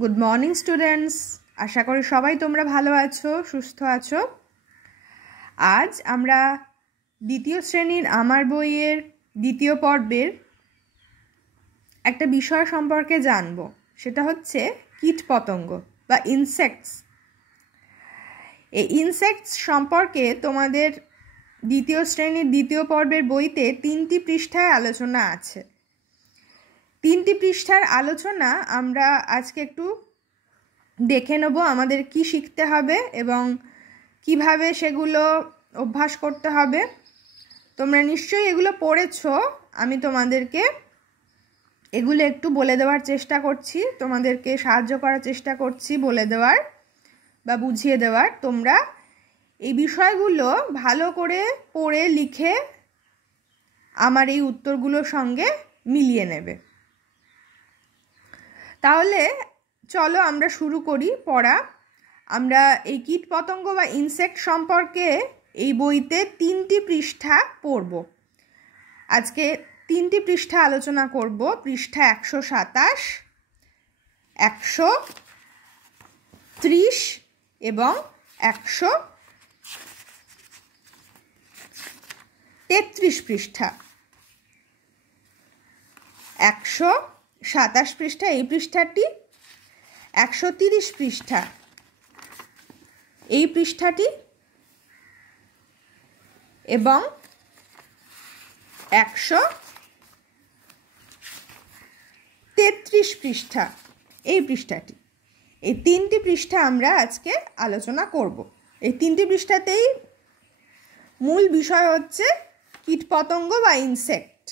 Good morning students, আশা করি সবাই তোমরা ভালো আছো, সুস্থ আছো। আজ আমরা দ্বিতীয় শ্রেণীর আমার বইয়ের দ্বিতীয় পর্বের একটা বিষয় সম্পর্কে জানব। সেটা হচ্ছে কীটপতঙ্গ বা ইনসেক্টস। এই ইনসেক্টস সম্পর্কে তোমাদের দ্বিতীয় শ্রেণীর দ্বিতীয় পর্বের বইতে 3টি পৃষ্ঠায় আলোচনা আছে। 3টি পৃষ্ঠার আলোচনা আমরা আজকে একটু দেখে নেব, আমাদের কি শিখতে হবে এবং কিভাবে সেগুলো অভ্যাস করতে হবে। তোমরা নিশ্চয়ই এগুলো পড়েছো, আমি তোমাদেরকে এগুলো একটু বলে দেওয়ার চেষ্টা করছি, তোমাদেরকে সাহায্য করার চেষ্টা করছি বলে দেওয়ার বা বুঝিয়ে দেওয়ার। তোমরা এই বিষয়গুলো ভালো করে পড়ে লিখে আমার এই উত্তরগুলোর সঙ্গে মিলিয়ে নেবে। তাহলে চলো আমরা শুরু করি পড়া। আমরা এই কীটপতঙ্গ বা ইনসেক্ট সম্পর্কে এই বইতে 3টি পৃষ্ঠা পড়ব। আজকে 3টি পৃষ্ঠা আলোচনা করব। পৃষ্ঠা 127, 130 এবং 133 পৃষ্ঠা। 127 পৃষ্ঠা এই পৃষ্ঠাটি, 130 পৃষ্ঠা এই পৃষ্ঠাটি এবং 133 পৃষ্ঠা এই পৃষ্ঠাটি। এই 3টি পৃষ্ঠা আমরা আজকে আলোচনা করব। এই 3টি পৃষ্ঠাতেই মূল বিষয় হচ্ছে কীটপতঙ্গ বা ইনসেক্ট।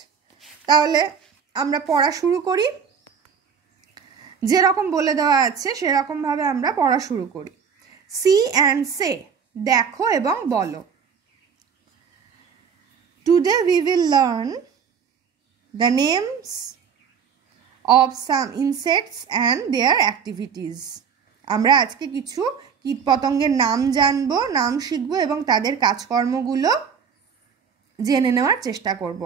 তাহলে আমরা পড়া শুরু করি। যেরকম বলে দেওয়া আছে সেরকমভাবে আমরা পড়া শুরু করি। সি অ্যান্ড সে, দেখো এবং বলো। Today we will learn the names of some insects and their activities. আমরা আজকে কিছু কীটপতঙ্গের নাম জানবো, নাম শিখবো এবং তাদের কাজকর্মগুলো জেনে নেওয়ার চেষ্টা করব।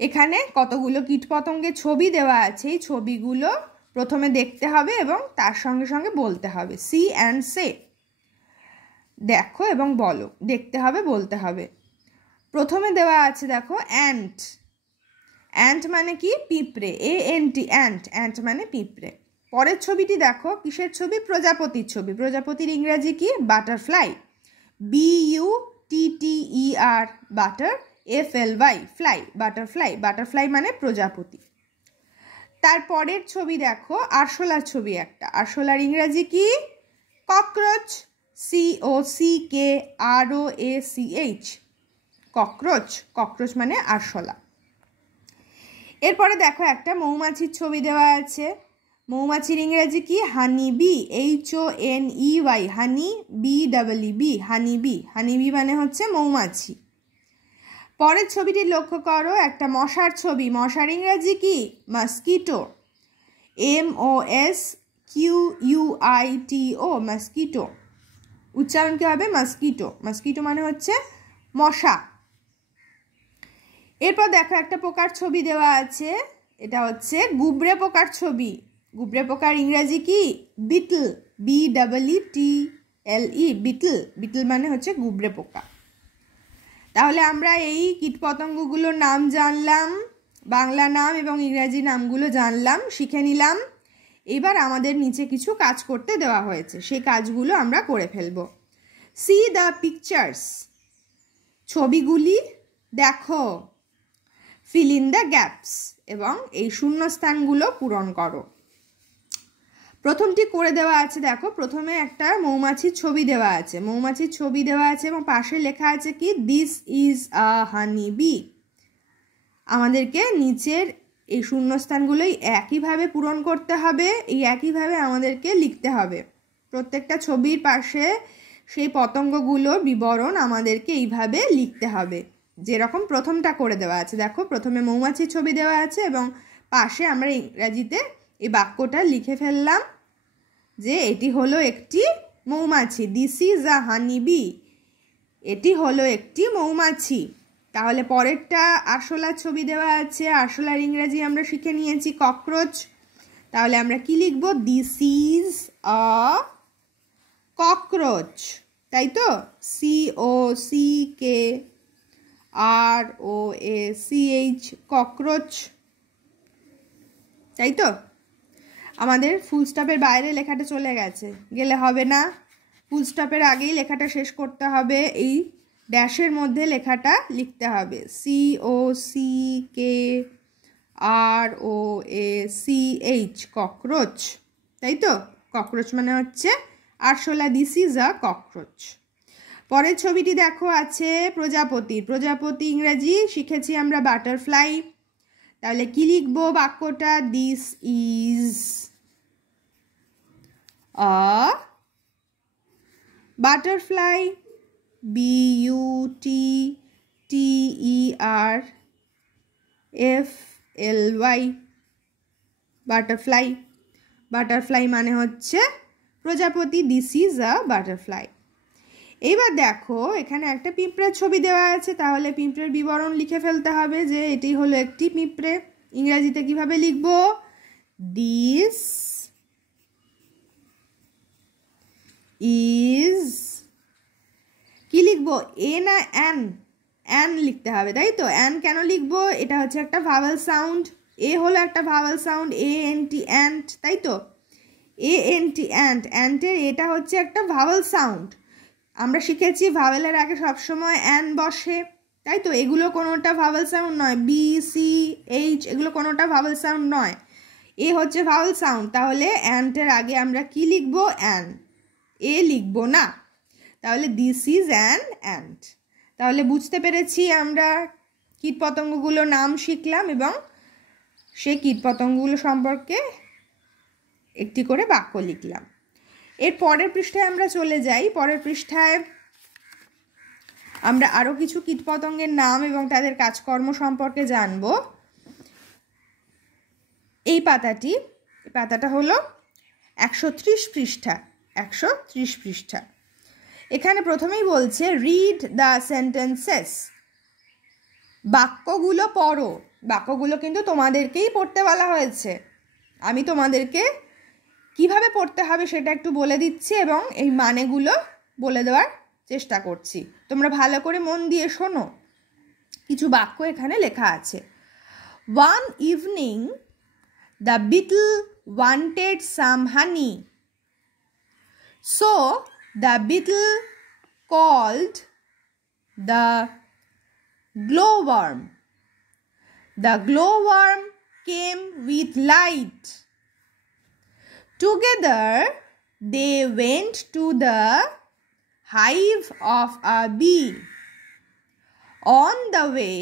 এখানে কতগুলো কীটপতঙ্গের ছবি দেওয়া আছে, এই ছবিগুলো প্রথমে দেখতে হবে এবং তার সঙ্গে সঙ্গে বলতে হবে। সি অ্যান্ড সে, দেখো এবং বলো, দেখতে হবে বলতে হবে। প্রথমে দেওয়া আছে দেখো অ্যান্ট। অ্যান্ট মানে কি? পিঁপড়ে। ANT, ant. অ্যান্ট মানে পিঁপড়ে। পরের ছবিটি দেখো, কিসের ছবি? প্রজাপতির ছবি। প্রজাপতির ইংরাজি কি? Butterfly. BUTTER, butter. FLY, fly, butterfly. Butterfly মানে প্রজাপতি। তারপরের ছবি দেখো, আরশোলার ছবি একটা। আরশোলার ইংরাজি কি? ককরোচ। COCKROACH, cockroach. ককরোচ মানে আরশোলা। এরপরে দেখো একটা মৌমাছির ছবি দেওয়া আছে। মৌমাছির ইংরাজি কি? হানি বি। HONEY, হানি, BEE, হানি বি। হানি বি মানে হচ্ছে মৌমাছি। পরের ছবিটি লক্ষ্য করো, একটা মশার ছবি। মশার ইংরাজি কি? মস্কিটো। MOSQUITO, mosquito. উচ্চারণ কি হবে? মস্কিটো। মস্কিটো মানে হচ্ছে মশা। এরপর দেখো একটা পোকার ছবি দেওয়া আছে, এটা হচ্ছে গুবরে পোকার ছবি। গুবরে পোকার ইংরাজি কি? বিটল। BEETLE, beetle. বিটল মানে হচ্ছে গুবরে পোকা। তাহলে আমরা এই কীটপতঙ্গগুলোর নাম জানলাম, বাংলা নাম এবং ইংরাজি নামগুলো জানলাম, শিখে নিলাম। এবার আমাদের নিচে কিছু কাজ করতে দেওয়া হয়েছে, সেই কাজগুলো আমরা করে ফেলব। সি দ্য পিকচার্স, ছবিগুলি দেখো। ফিল ইন দ্য গ্যাপস, এবং এই শূন্যস্থানগুলো পূরণ করো। প্রথমটি করে দেওয়া আছে দেখো, প্রথমে একটা মৌমাছির ছবি দেওয়া আছে। মৌমাছির ছবি দেওয়া আছে এবং পাশে লেখা আছে কি? This is a honey B. আমাদেরকে নিচের এই শূন্যস্থানগুলোই একইভাবে পূরণ করতে হবে, এই একইভাবে আমাদেরকে লিখতে হবে। প্রত্যেকটা ছবির পাশে সেই পতঙ্গগুলোর বিবরণ আমাদেরকে এইভাবে লিখতে হবে, যেরকম প্রথমটা করে দেওয়া আছে। দেখো প্রথমে মৌমাছির ছবি দেওয়া আছে এবং পাশে আমরা ইংরাজিতে এই বাক্যটা লিখে ফেললাম যে এটি হলো একটি মৌমাছি। This is a honey B, এটি হলো একটি মৌমাছি। তাহলে পরেরটা আরশোলার ছবি দেওয়া আছে। আরশোলার ইংরাজি আমরা শিখে নিয়েছি ককরোচ। তাহলে আমরা কি লিখব? দিস ইজ আ ককরোচ, তাই তো? COCKROACH, ককরোচ, তাই তো? আমাদের ফুল স্টপের বাইরে লেখাটা চলে গেছে, গেলে হবে না। ফুল স্টপের আগেই লেখাটা শেষ করতে হবে, এই ড্যাশের মধ্যে লেখাটা লিখতে হবে। COCKROACH, ককরোচ, তাই তো? ককরোচ মানে হচ্ছে আরশোলা, দিস ইজ আ ককরোচ। পরের ছবিটি দেখো আছে প্রজাপতির। প্রজাপতি ইংরেজি শিখেছি আমরা বাটারফ্লাই। তাহলে কি লিখবো বাক্যটা? This is a butterfly, BUTTERFLY, butterfly. Butterfly মানে হচ্ছে প্রজাপতি, দিস ইজ আ বাটারফ্লাই। এইবার দেখো এখানে একটা পিঁপড়ের ছবি দেওয়া আছে, তাহলে পিঁপড়ের বিবরণ লিখে ফেলতে হবে যে এটি হলো একটি পিঁপড়ে। ইংরেজিতে কিভাবে লিখব? দিস ইজ, কি লিখবো? এ না অ্যান? অ্যান লিখতে হবে, তাই তো? অ্যান কেন লিখবো? এটা হচ্ছে একটা ভাওয়েল সাউন্ড, এ হলো একটা ভাওয়েল সাউন্ড, ANT, অ্যান্ট, তাই তো? ANT, অ্যান্ট, অ্যান্টের এটা হচ্ছে একটা ভাওয়েল সাউন্ড। আমরা শিখেছি ভাওয়েলের আগে সবসময় অ্যান বসে, তাই তো? এগুলো কোনোটা ভাওয়েল সাউন্ড নয়, BCH এগুলো কোনোটা ভাওয়েল সাউন্ড নয়, এ হচ্ছে ভাওয়েল সাউন্ড। তাহলে অ্যান্টের আগে আমরা কি লিখবো? অ্যান, এ লিখবো না। তাহলে দিস ইজ অ্যান অ্যান্ট। তাহলে বুঝতে পেরেছি আমরা কীটপতঙ্গগুলোর নাম শিখলাম এবং সেই কীটপতঙ্গগুলো সম্পর্কে একটি করে বাক্য লিখলাম। এর পরের পৃষ্ঠায় আমরা চলে যাই। পরের পৃষ্ঠায় আমরা আরও কিছু কীটপতঙ্গের নাম এবং তাদের কাজকর্ম সম্পর্কে জানব। এই পাতাটা হলো 130 পৃষ্ঠা, 130 পৃষ্ঠা। এখানে প্রথমেই বলছে রিড দ্য সেন্টেন্সেস, বাক্যগুলো পড়ো। বাক্যগুলো কিন্তু তোমাদেরকেই পড়তে বলা হয়েছে, আমি তোমাদেরকে কিভাবে পড়তে হবে সেটা একটু বলে দিচ্ছি এবং এই মানেগুলো বলে দেওয়ার চেষ্টা করছি। তোমরা ভালো করে মন দিয়ে শোনো। কিছু বাক্য এখানে লেখা আছে। One evening the beetle wanted some honey, so the beetle called the glowworm. The glowworm came with light. Together they went to the hive of a bee. On the way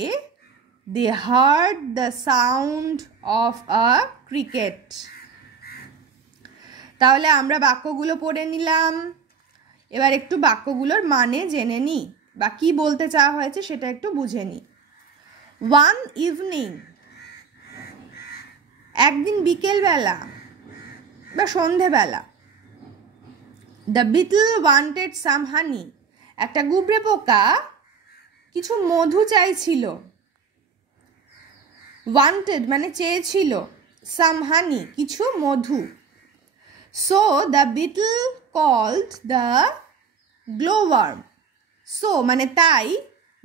they heard the sound of a cricket. তাহলে আমরা বাক্যগুলো পড়ে নিলাম, এবার একটু বাক্যগুলোর মানে জেনে নিই বা কি বলতে চাওয়া হয়েছে সেটা একটু বুঝে নিই। ওয়ান ইভিনিং, একদিন বিকেলবেলা বা সন্ধেবেলা। দ্য বিটল ওয়ান্টেড সাম হানি, একটা গুবরে পোকা কিছু মধু চাইছিল। ওয়ান্টেড মানে চেয়েছিল, সাম হানি কিছু মধু। So the beetle called the glowworm, so মানে তাই,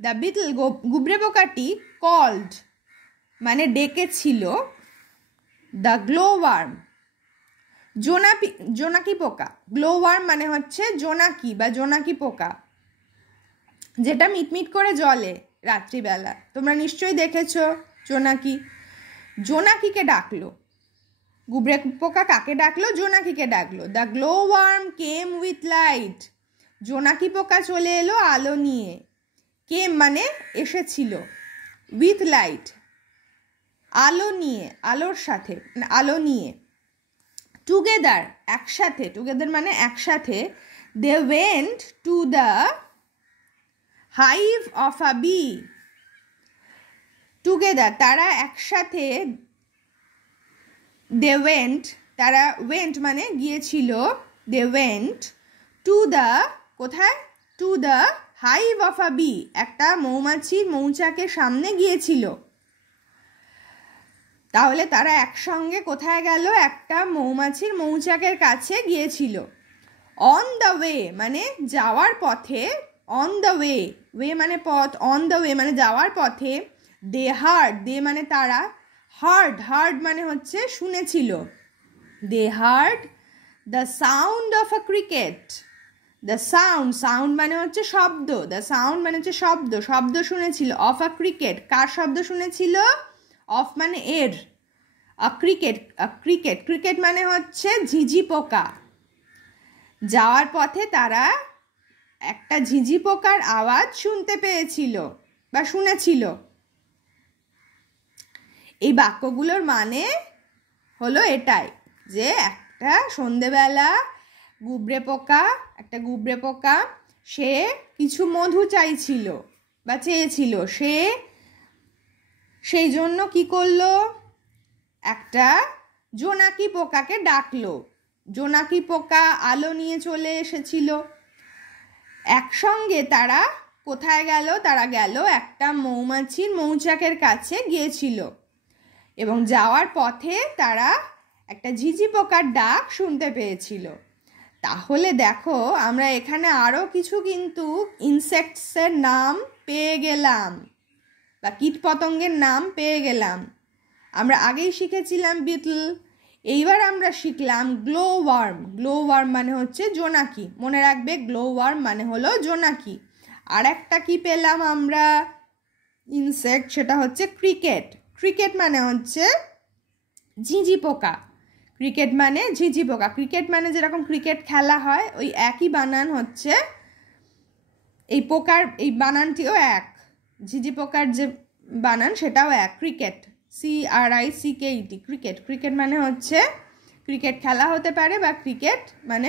দ্য বিটল গুবরে পোকাটি কল্ড মানে ডেকেছিল, দ্য গ্লোওয়ার্ম জোনাকি পোকা। গ্লোওয়ার্ম মানে হচ্ছে জোনাকি বা জোনাকি পোকা, যেটা মিটমিট করে জ্বলে রাত্রিবেলা। তোমরা নিশ্চয়ই দেখেছ জোনাকি। জোনাকিকে ডাকলো, গুবরে পোকা কাকে ডাকলো? জোনাকিকে ডাকলো। দ্য গ্লোওয়ার্ম কেম উইথ লাইট, জোনাকি পোকা চলে এলো আলো নিয়ে। কেম মানে এসেছিল, উইথ লাইট আলো নিয়ে, আলোর সাথে, আলো নিয়ে। টুগেদার একসাথে, টুগেদার মানে একসাথে। They went to the hive of a bee, together তারা একসাথে। দে ওয়েন্ট, তারা ওয়েন্ট মানে গিয়েছিল। দে ওয়েন্ট টু দ্য, কোথায়? To the hive of a bee, একটা মৌমাছির মৌচাকের সামনে গিয়েছিল। তাহলে তারা একসঙ্গে কোথায় গেল? একটা মৌমাছির মৌচাকের কাছে গিয়েছিল। অন দ্য ওয়ে মানে যাওয়ার পথে, অন দ্য ওয়ে, ওয়ে মানে পথ, অন দ্য ওয়ে মানে যাওয়ার পথে, দে হার্ড, দে মানে তারা, হার্ড, হার্ড মানে হচ্ছে শুনেছিল, they heard the sound of a cricket, the sound, sound মানে হচ্ছে শব্দ, দ্য সাউন্ড মানে হচ্ছে শব্দ, শব্দ শুনেছিল, অফ আ ক্রিকেট, কার শব্দ শুনেছিল? অফ মানে এর, আ ক্রিকেট, ক্রিকেট, ক্রিকেট মানে হচ্ছে ঝিঝি পোকা। যাওয়ার পথে তারা একটা ঝিঝি পোকার আওয়াজ শুনতে পেয়েছিল বা শুনেছিল। এই বাক্যগুলোর মানে হলো এটাই যে একটা সন্ধেবেলা একটা গুবরে পোকা সে কিছু মধু চাইছিল বা চেয়েছিল, সে সেই জন্য কি করলো? একটা জোনাকি পোকাকে ডাকলো। জোনাকি পোকা আলো নিয়ে চলে এসেছিল। একসঙ্গে তারা কোথায় গেল? তারা গেল একটা মৌমাছির মৌচাকের কাছে গিয়েছিল এবং যাওয়ার পথে তারা একটা ঝিঝি পোকার ডাক শুনতে পেয়েছিল। তাহলে দেখো আমরা এখানে আরও কিছু কিন্তু ইনসেক্টসের নাম পেয়ে গেলাম বা কীটপতঙ্গের নাম পেয়ে গেলাম। আমরা আগেই শিখেছিলাম বিটল, এইবার আমরা শিখলাম গ্লো ওয়ার্ম। গ্লো ওয়ার্ম মানে হচ্ছে জোনাকি, মনে রাখবে গ্লো ওয়ার্ম মানে হলো জোনাকি। আর একটা কি পেলাম আমরা ইনসেক্ট, সেটা হচ্ছে ক্রিকেট। ক্রিকেট মানে হচ্ছে ঝিঝি পোকা, ক্রিকেট মানে ঝিঝি পোকা। ক্রিকেট মানে যেরকম ক্রিকেট খেলা হয় ওই একই বানান হচ্ছে এই পোকার, এই বানানটিও এক, ঝিঝি পোকার যে বানান সেটাও এক, ক্রিকেট, CRICKET, ক্রিকেট। ক্রিকেট মানে হচ্ছে ক্রিকেট খেলা হতে পারে বা ক্রিকেট মানে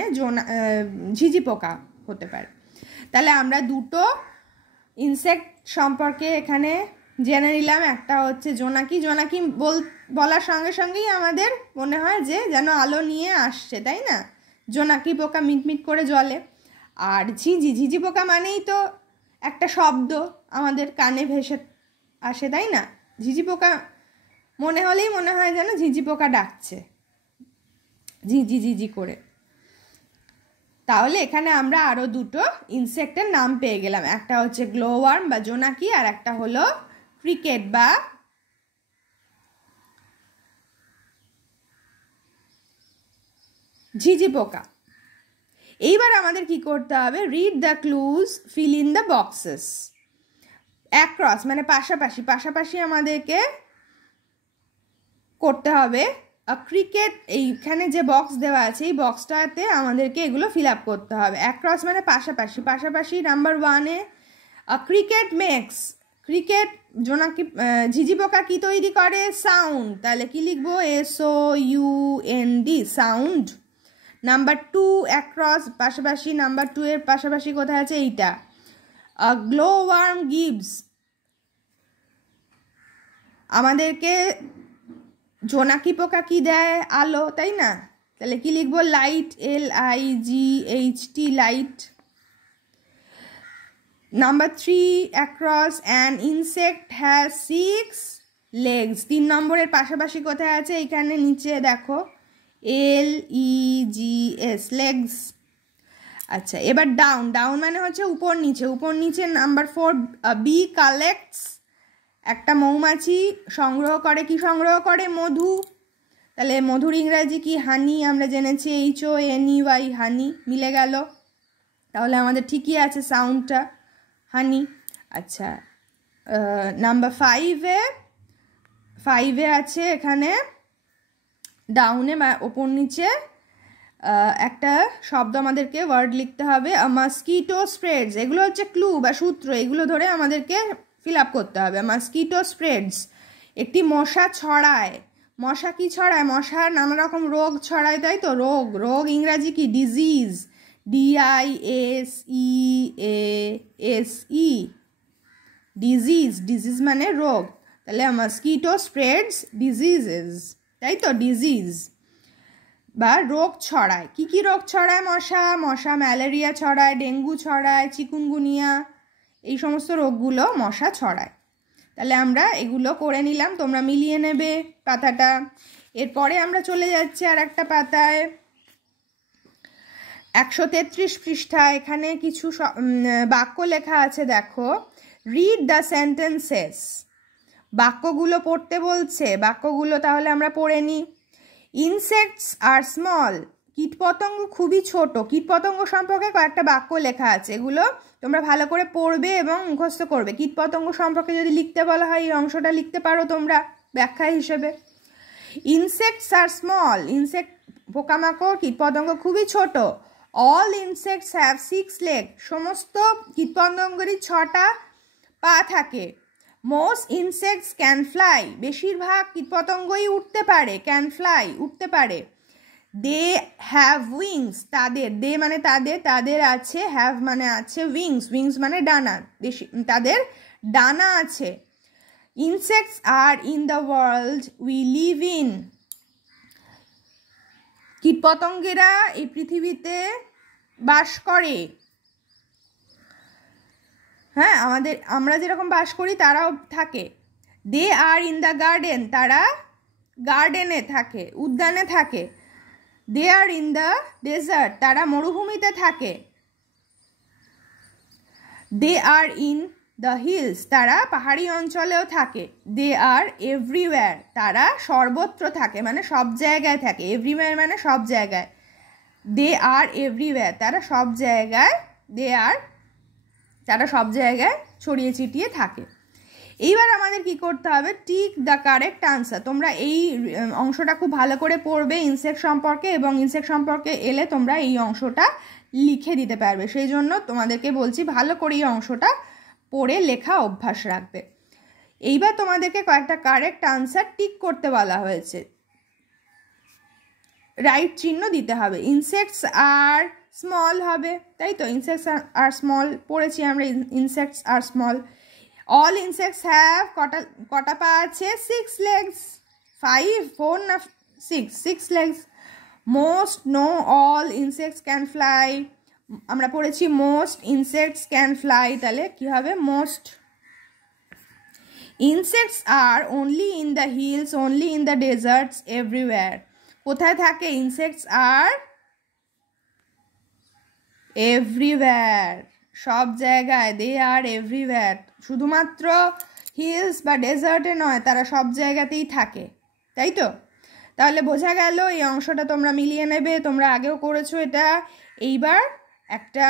ঝিঝি পোকা হতে পারে। তাহলে আমরা দুটো ইনসেক্ট সম্পর্কে এখানে জেনে নিলাম। একটা হচ্ছে জোনাকি, জোনাকি বলার সঙ্গে সঙ্গেই আমাদের মনে হয় যে যেন আলো নিয়ে আসছে, তাই না? জোনাকি পোকা মিটমিট করে জ্বলে। আর ঝিঝি, ঝিঝি পোকা মানেই তো একটা শব্দ আমাদের কানে ভেসে আসে, তাই না? ঝিঝি পোকা মনে হলেই মনে হয় যেন ঝিঝি পোকা ডাকছে ঝিঝি ঝিঝি করে। তাহলে এখানে আমরা আরও দুটো ইনসেক্টের নাম পেয়ে গেলাম, একটা হচ্ছে গ্লো ওয়ার্ম বা জোনাকি আর একটা হলো ক্রিকেট বা ঝিঝি পোকা। এইবার আমাদের কি করতে হবে? Read the clues, fill in the boxes. Across মানে পাশাপাশি, পাশাপাশি আমাদেরকে করতে হবে। ক্রিকেট, এইখানে যে বক্স দেওয়া আছে এই বক্সটাতে আমাদেরকে এগুলো ফিল আপ করতে হবে। অ্যাক্রস মানে পাশাপাশি, পাশাপাশি নাম্বার 1-এ ক্রিকেট মেক্স, ক্রিকেট জোনাকি ঝিঝি পোকা কি তৈরি করে? সাউন্ড। তাহলে কি লিখবো? SOUND, sound. নাম্বার 2 অ্যাক্রস পাশাপাশি, নাম্বার 2 এর পাশাপাশি কোথায় আছে? এইটা। গ্লো ওয়ার্ম গিভস, আমাদেরকে জোনাকি পোকা কি দেয়? আলো, তাই না? তাহলে কি লিখবো? Light, LIGHT, light. Number 3 across an insect has 6 legs, 3 নম্বরের পাশাপাশি কোথায় আছে? এইখানে নিচে দেখো LEGS, লেগস। আচ্ছা, এবার ডাউন, ডাউন মানে হচ্ছে উপর নিচে, উপর নিচে। নাম্বার 4 বি কালেক্টস, একটা মৌমাছি সংগ্রহ করে, কি সংগ্রহ করে? মধু। তাহলে মধুর ইংরাজি কি? হানি, আমরা জেনেছি HONEY, হানি, মিলে গেল। তাহলে আমাদের ঠিকই আছে সাউন্ডটা, হানি। আচ্ছা, নাম্বার 5-এ আছে এখানে ডাউনে বা ওপর নিচে একটা শব্দ আমাদেরকে ওয়ার্ড লিখতে হবে, মস্কিটো স্প্রেডস। এগুলো হচ্ছে ক্লু বা সূত্র, এগুলো ধরে আমাদেরকে ফিল আপ করতে হবে। মস্কিটো স্প্রেডস, একটি মশা ছড়ায়। মশা কি ছড়ায়? মশা নানা রকম রোগ ছড়ায়, তাই তো? রোগ, রোগ ইংরাজি কি? ডিজিজ, DISEASE, ডিজিজ, ডিজিজ মানে রোগ। তাহলে মস্কিটো স্প্রেডস ডিজিজেস, তাই তো? ডিজিজ বা রোগ ছড়ায়। কি কি রোগ ছড়ায় মশা? মশা ম্যালেরিয়া ছড়ায়, ডেঙ্গু ছড়ায়, চিকুনগুনিয়া, এই সমস্ত রোগগুলো মশা ছড়ায়। তাহলে আমরা এগুলো করে নিলাম, তোমরা মিলিয়ে নেবে পাতাটা। এরপরে আমরা চলে যাচ্ছি আর একটা পাতায়, 133 পৃষ্ঠা। এখানে কিছু বাক্য লেখা আছে, দেখো। রিড দ্য সেন্টেন্সেস, বাক্যগুলো পড়তে বলছে, বাক্যগুলো তাহলে আমরা পড়ে নিই। ইনসেক্টস আর স্মল, কীটপতঙ্গ খুবই ছোট। কীটপতঙ্গ সম্পর্কে কয়েকটা বাক্য লেখা আছে, এগুলো তোমরা ভালো করে পড়বে এবং মুখস্থ করবে। কীটপতঙ্গ সম্পর্কে যদি লিখতে বলা হয় এই অংশটা লিখতে পারো তোমরা ব্যাখ্যা হিসেবে। ইনসেক্টস আর স্মল, ইনসেক্ট পোকামাকড়, কীটপতঙ্গ খুবই ছোট। অল ইনসেক্টস হ্যাভ 6 লেগ, সমস্ত কীটপতঙ্গেরই 6টা পা থাকে। মোস্ট ইনসেক্টস ক্যান ফ্লাই, বেশিরভাগ কীটপতঙ্গই উঠতে পারে, ক্যান ফ্লাই উঠতে পারে। দে হ্যাভ উইংস, তাদের, দে মানে তাদের, তাদের আছে, হ্যাভ মানে আছে, উইংস, উইংস মানে ডানা, তাদের ডানা আছে। Insects are in the world we live in, কীটপতঙ্গেরা এই পৃথিবীতে বাস করে। হ্যাঁ, আমরা যেরকম বাস করি তারাও থাকে। দে আর ইন দ্য গার্ডেন, তারা গার্ডেনে থাকে, উদ্যানে থাকে। দে আর ইন দ্য ডেজার্ট, তারা মরুভূমিতে থাকে। দে আর ইন দ্য হিলস, তারা পাহাড়ি অঞ্চলেও থাকে। দে আর এভরিওয়্যার, তারা সর্বত্র থাকে, মানে সব জায়গায় থাকে। এভরিওয়্যার মানে সব জায়গায়। দে আর এভরিওয়্যার, তারা সব জায়গায়, তারা সব জায়গায় ছড়িয়ে ছিটিয়ে থাকে। এইবার আমাদের কি করতে হবে, টিক দ্য কারেক্ট আনসার। তোমরা এই অংশটা খুব ভালো করে পড়বে ইনসেক্ট সম্পর্কে, এবং ইনসেক্ট সম্পর্কে এলে তোমরা এই অংশটা লিখে দিতে পারবে। সেই জন্য তোমাদেরকে বলছি ভালো করে এই অংশটা পড়ে লেখা অভ্যাস রাখবে। এইবার তোমাদেরকে কয়েকটা কারেক্ট আনসার টিক করতে বলা হয়েছে, রাইট চিহ্ন দিতে হবে। ইনসেক্টস আর স্মল হবে, তাই তো, ইনসেক্টস আর স্মল পড়েছি আমরা, insects R small. All insects have, কটা পা আছে, 6 legs, 5, 4 না 6 legs। Most, no, all insects can fly, আমরা পড়েছি মোস্ট ইনসেক্টস ক্যান ফ্লাই, তাহলে কি হবে, most. Insects are only in the hills, only in the deserts, everywhere, কোথায় থাকে, ইনসেক্টস আর এভরিওয়্যার, সব জায়গায়। দে আর এভরিওয়্যার, শুধুমাত্র হিলস বা ডেজার্টে নয়, তারা সব জায়গাতেই থাকে, তাই তো। তাহলে বোঝা গেল, এই অংশটা তোমরা মিলিয়ে নেবে, তোমরা আগেও করেছো এটা। এইবার একটা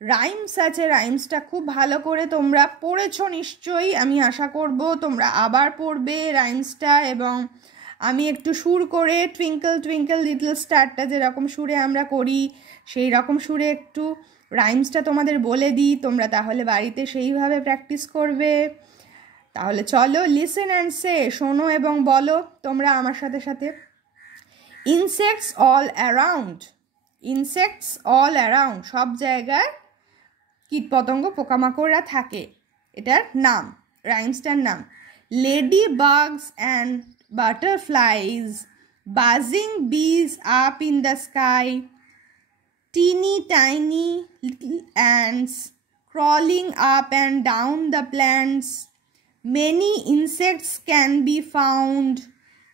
রাইমস আছে, রাইমসটা খুব ভালো করে তোমরা পড়েছো নিশ্চয়ই, আমি আশা করব তোমরা আবার পড়বে রাইমসটা। এবং আমি একটু সুর করে, টুইঙ্কল টুইঙ্কল লিটল স্টারটা যেরকম সুরে আমরা করি সেই রকম সুরে একটু রাইমসটা তোমাদের বলে দিই, তোমরা তাহলে বাড়িতে সেইভাবে প্র্যাকটিস করবে। তাহলে চলো, লিসেন অ্যান্ড সে, শোনো এবং বলো তোমরা আমার সাথে সাথে। Insects all around, insects all around, সব জায়গায় কীটপতঙ্গ পোকামাকড়রা থাকে, এটার নাম, রাইমসটার নাম। Lady বাগস and butterflies, বাজিং bees up in the sky, teeny tiny little ants crawling up and down the plants. Many insects can be found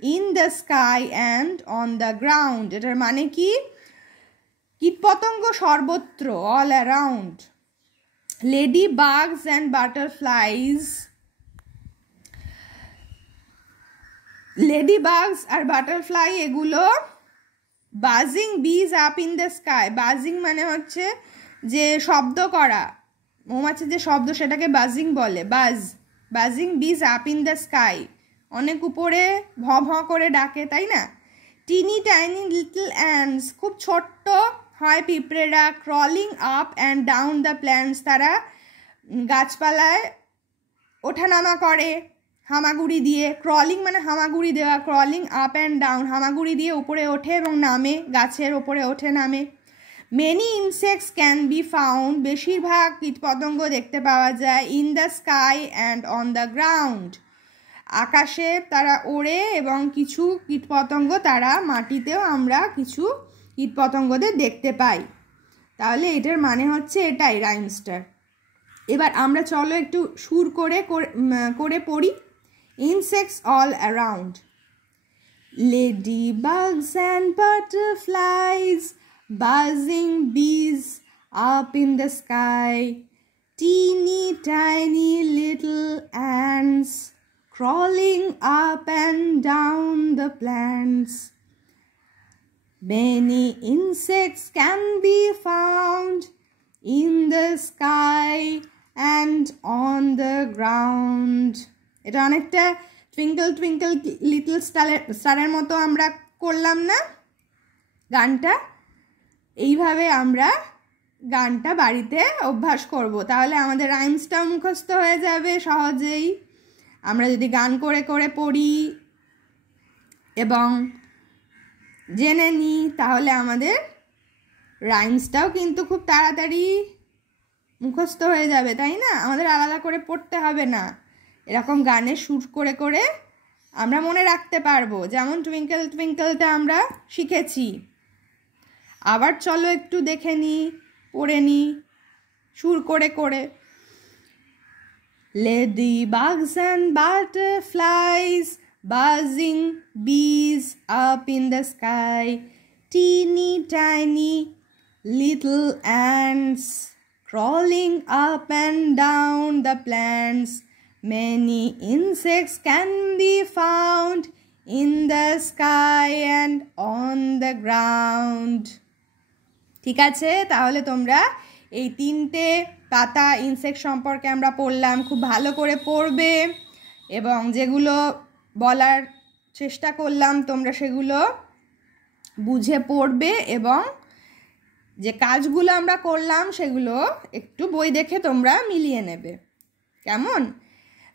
in the sky and on the ground. এটার মানে কি, কীটপতঙ্গ সর্বত্র, all around. Lady bugs and butterflies, lady bugs আর butterfly এগুলো buzzing bees up in the sky, buzzing মানে হচ্ছে যে শব্দ করা, মৌমাছির যে শব্দ সেটাকে বাজিং বলে, বাজিং bees up in the sky, অনেক উপরে ভ ভ করে ডাকে, তাই না। টিনি টাইনি লিটল অ্যান্টস, খুব ছোট্ট হয় পিঁপড়েরা। Crawling up and down the plants, তারা গাছপালায় ওঠানামা করে হামাগুড়ি দিয়ে। ক্রলিং মানে হামাগুড়ি দেওয়া, ক্রলিং আপ অ্যান্ড ডাউন, হামাগুড়ি দিয়ে উপরে ওঠে এবং নামে, গাছের ওপরে ওঠে নামে। Many insects can be found, বেশিরভাগ কীটপতঙ্গ দেখতে পাওয়া যায়। In the sky and on the ground, আকাশে তারা ওড়ে, এবং কিছু কীটপতঙ্গ তারা মাটিতেও আমরা কিছু কীটপতঙ্গদের দেখতে পাই। তাহলে এটার মানে হচ্ছে এটাই রাইমসটার। এবার আমরা চলো একটু সুর করে পড়ি। Insects all around. Ladybugs and butterflies, buzzing bees up in the sky, teeny tiny little ants crawling up and down the plants. Many insects can be found in the sky and on the ground. এটা অনেকটা twinkle twinkle little স্টারের মতো আমরা করলাম না গানটা? এইভাবে আমরা গানটা বাড়িতে অভ্যাস করব, তাহলে আমাদের রাইমসটাও মুখস্থ হয়ে যাবে সহজেই। আমরা যদি গান করে করে পড়ি এবং জেনে নিই তাহলে আমাদের রাইমসটাও কিন্তু খুব তাড়াতাড়ি মুখস্থ হয়ে যাবে, তাই না? আমাদের আলাদা করে পড়তে হবে না, এরকম গানে সুর করে করে আমরা মনে রাখতে পারবো। যেমন টুইঙ্কেল টুইঙ্কেলটা আমরা শিখেছি। আবার চলো একটু দেখে নিই, পড়ে নিই সুর করে করে। Ladybugs and butterflies, buzzing bees up in the sky, teeny tiny little ants crawling up and down the plants. Many insects can be found in the sky and on the ground. ঠিক আছে, তাহলে তোমরা এই 3টে পাতা insect সম্পর্কে আমরা পড়লাম, খুব ভালো করে পড়বে এবং যেগুলো বলার চেষ্টা করলাম তোমরা সেগুলো বুঝে পড়বে এবং যে কাজগুলো আমরা করলাম সেগুলো একটু বই দেখে তোমরা মিলিয়ে নেবে। কেমন?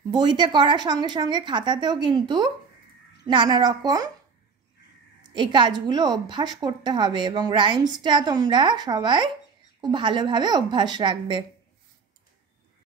বইতে করার সঙ্গে সঙ্গে খাতাতেও কিন্তু নানা রকম এই কাজগুলো অভ্যাস করতে হবে এবং রাইমসটা তোমরা সবাই খুব ভালোভাবে অভ্যাস রাখবে।